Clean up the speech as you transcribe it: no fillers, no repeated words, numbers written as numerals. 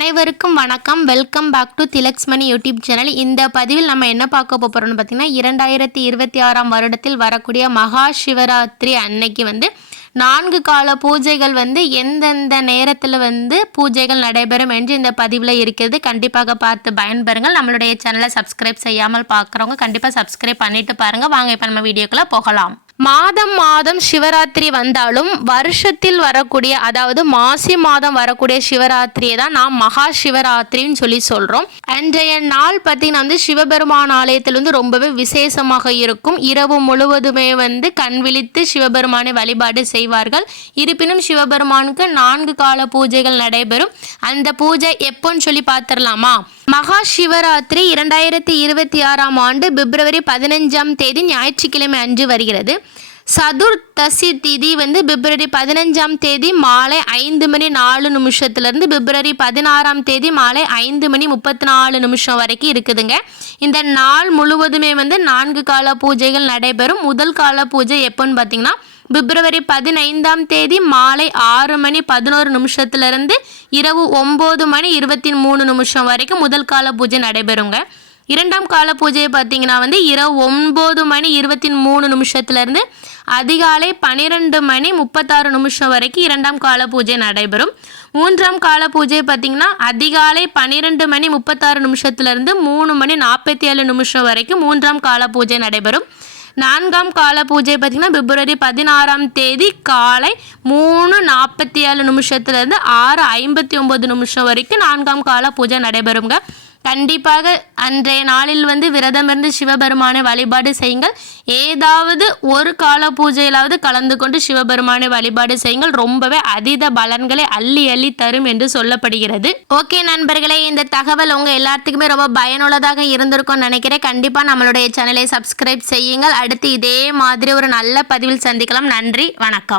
அனைவருக்கும் வணக்கம். Welcome back to Thilaksmani YouTube channel. இந்த பதிவில் நம்ம என்ன பார்க்க போகிறோம்னு பார்த்தீங்கன்னா 2026ஆம் வருடத்தில் வரக்கூடிய மகா சிவராத்திரி அன்னைக்கு 4 கால பூஜைகள் எந்தெந்த நேரத்தில் பூஜைகள் நடைபெறும் என்று இந்த பதிவில் இருக்கிறது. கண்டிப்பாக பார்த்து பயன்பெறுங்கள். நம்மளுடைய சேனலை சப்ஸ்கிரைப் செய்யாமல் பார்க்குறவங்க கண்டிப்பாக சப்ஸ்கிரைப் பண்ணிட்டு பாருங்கள். வாங்க இப்போ நம்ம வீடியோக்குள்ளே போகலாம். மாதம் மாதம் சிவராத்திரி வந்தாலும் வருஷத்தில் வரக்கூடிய, அதாவது மாசி மாதம் வரக்கூடிய சிவராத்திரியை தான் நாம் மகா சிவராத்திரின்னு சொல்லி சொல்கிறோம். அன்றைய நாள் பார்த்திங்கன்னா சிவபெருமான் ஆலயத்தில் ரொம்பவே விசேஷமாக இருக்கும். இரவு முழுவதுமே கண் விழித்து சிவபெருமானை வழிபாடு செய்வார்கள். இருப்பினும் சிவபெருமானுக்கு 4 கால பூஜைகள் நடைபெறும். அந்த பூஜை எப்போன்னு சொல்லி பார்த்துடலாமா? மகா சிவராத்திரி 2026ஆம் ஆண்டு பிப்ரவரி 15ஆம் தேதி ஞாயிற்றுக்கிழமை அன்று வருகிறது. சதுர்தசி திதி பிப்ரவரி 15ஆம் தேதி மாலை 5:04 பிப்ரவரி 16ஆம் தேதி மாலை 5:34 வரைக்கும் இருக்குதுங்க. இந்த நாள் முழுவதுமே 4 கால பூஜைகள் நடைபெறும். முதல் கால பூஜை எப்போன்னு பார்த்தீங்கன்னா பிப்ரவரி 15ஆம் தேதி மாலை 6:11 இரவு 9:23 வரைக்கும் முதல் கால பூஜை நடைபெறுங்க. இரண்டாம் கால பூஜையை பார்த்தீங்கன்னா இரவு 9:23 அதிகாலை 12:36 வரைக்கும் இரண்டாம் கால பூஜை நடைபெறும். மூன்றாம் கால பூஜை பார்த்தீங்கன்னா அதிகாலை 12:36 3:47 வரைக்கும் மூன்றாம் கால பூஜை நடைபெறும். நான்காம் கால பூஜை பார்த்திங்கன்னா பிப்ரவரி 16ஆம் தேதி காலை 3:47 6:59 வரைக்கும் நான்காம் கால பூஜை நடைபெறுங்க. கண்டிப்பாக அன்றைய நாளில் விரதமிருந்து சிவபெருமானை வழிபாடு செய்யுங்கள். ஏதாவது ஒரு கால பூஜையிலாவது கலந்து கொண்டு சிவபெருமானை வழிபாடு செய்யுங்கள். ரொம்பவே அதீத பலன்களை அள்ளி அள்ளி தரும் என்று சொல்லப்படுகிறது. ஓகே நண்பர்களே, இந்த தகவல் உங்கள் எல்லாத்துக்குமே ரொம்ப பயனுள்ளதாக இருந்திருக்கும்னு நினைக்கிறேன். கண்டிப்பாக நம்மளுடைய சேனலை சப்ஸ்கிரைப் செய்யுங்கள். அடுத்து இதே மாதிரி ஒரு நல்ல பதிவில் சந்திக்கலாம். நன்றி, வணக்கம்.